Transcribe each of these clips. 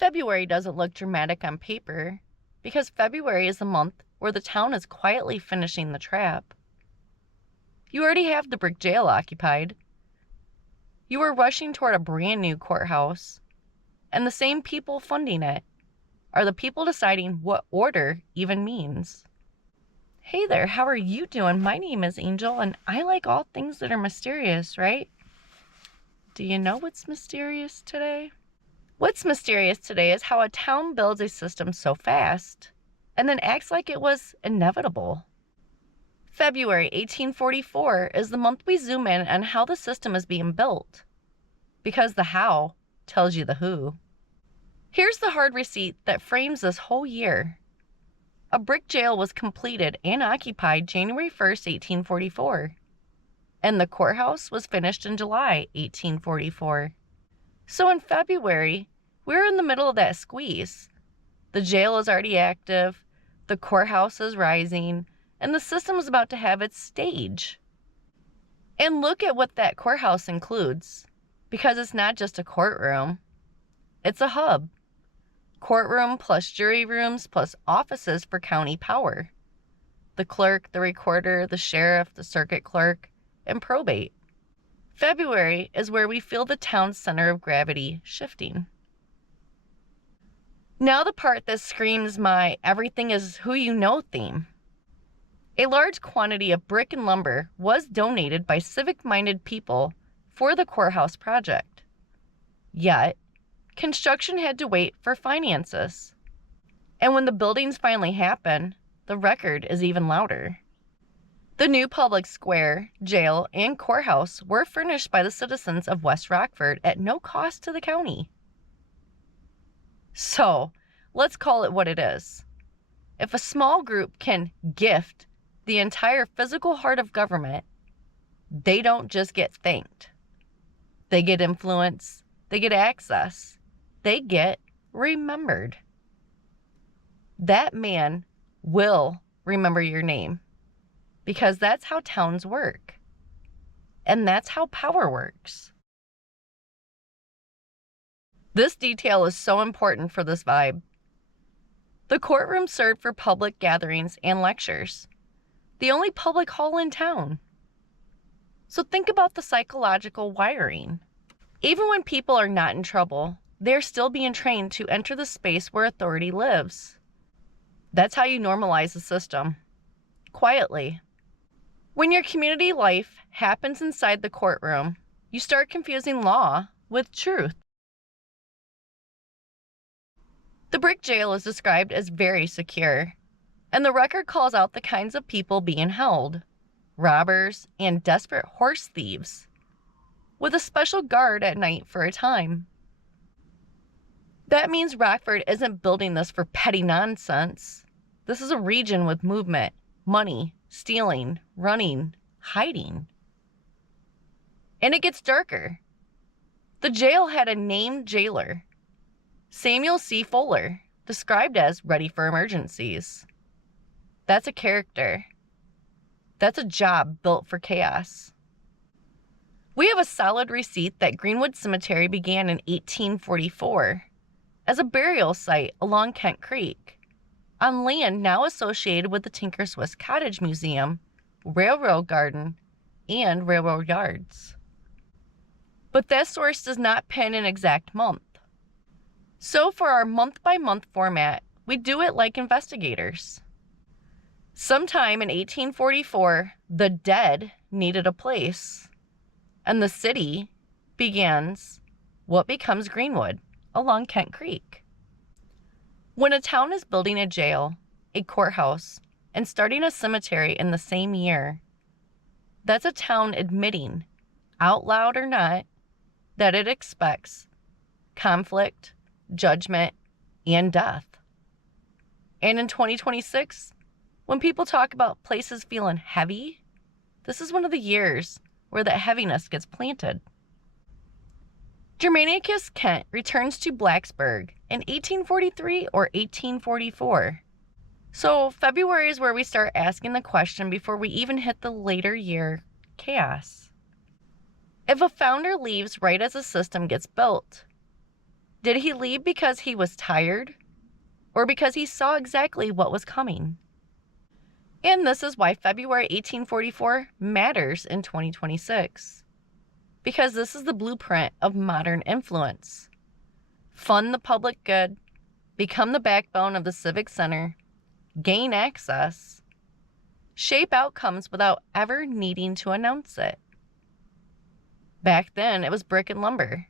February doesn't look dramatic on paper because February is the month where the town is quietly finishing the trap. You already have the brick jail occupied. You are rushing toward a brand new courthouse, and the same people funding it are the people deciding what order even means. Hey there, how are you doing? My name is Angel, and I like all things that are mysterious, right? Do you know what's mysterious today? What's mysterious today is how a town builds a system so fast and then acts like it was inevitable. February 1844 is the month we zoom in on how the system is being built, because the how tells you the who. Here's the hard receipt that frames this whole year. A brick jail was completed and occupied January 1st, 1844, and the courthouse was finished in July 1844. So in February, we're in the middle of that squeeze. The jail is already active, the courthouse is rising, and the system is about to have its stage. And look at what that courthouse includes, because it's not just a courtroom, it's a hub. Courtroom plus jury rooms plus offices for county power. The clerk, the recorder, the sheriff, the circuit clerk, and probate. February is where we feel the town's center of gravity shifting. Now the part that screams my everything is who you know theme. A large quantity of brick and lumber was donated by civic-minded people for the courthouse project. Yet, construction had to wait for finances. And when the buildings finally happen, the record is even louder. The new public square, jail, and courthouse were furnished by the citizens of West Rockford at no cost to the county. So, let's call it what it is. If a small group can gift the entire physical heart of government, they don't just get thanked. They get influence, they get access, they get remembered. That man will remember your name, because that's how towns work. And that's how power works. This detail is so important for this vibe. The courtroom served for public gatherings and lectures, the only public hall in town. So think about the psychological wiring. Even when people are not in trouble, they're still being trained to enter the space where authority lives. That's how you normalize the system. Quietly. When your community life happens inside the courtroom, you start confusing law with truth. The brick jail is described as very secure, and the record calls out the kinds of people being held: robbers and desperate horse thieves, with a special guard at night for a time. That means Rockford isn't building this for petty nonsense. This is a region with movement, money, stealing, running, hiding. And it gets darker. The jail had a named jailer, Samuel C. Fuller, described as ready for emergencies. That's a character. That's a job built for chaos. We have a solid receipt that Greenwood Cemetery began in 1844 as a burial site along Kent Creek, on land now associated with the Tinker Swiss Cottage Museum, Railroad Garden, and railroad yards. But that source does not pin an exact month. So for our month-by-month format, we do it like investigators. Sometime in 1844, the dead needed a place, and the city begins what becomes Greenwood along Kent Creek. When a town is building a jail, a courthouse, and starting a cemetery in the same year, that's a town admitting, out loud or not, that it expects conflict, judgment, and death. And in 2026, when people talk about places feeling heavy, this is one of the years where that heaviness gets planted. Germanicus Kent returns to Blacksburg in 1843 or 1844. So February is where we start asking the question before we even hit the later year chaos. If a founder leaves right as a system gets built, Did he leave because he was tired or because he saw exactly what was coming? And this is why February 1844 matters in 2026. Because this is the blueprint of modern influence. Fund the public good, become the backbone of the civic center, gain access, shape outcomes without ever needing to announce it. Back then, it was brick and lumber.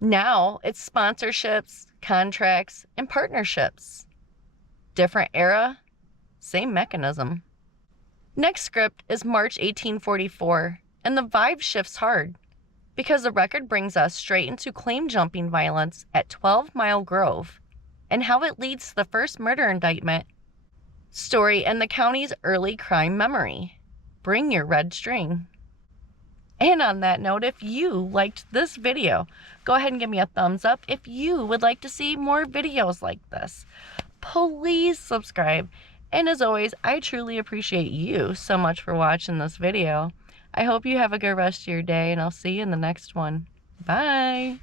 Now, it's sponsorships, contracts, and partnerships. Different era, same mechanism. Next script is March 1844, and the vibe shifts hard because the record brings us straight into claim-jumping violence at 12 Mile Grove and how it leads to the first murder indictment story in the county's early crime memory. Bring your red string. And on that note, if you liked this video, go ahead and give me a thumbs up. If you would like to see more videos like this, please subscribe. And as always, I truly appreciate you so much for watching this video. I hope you have a good rest of your day, and I'll see you in the next one. Bye!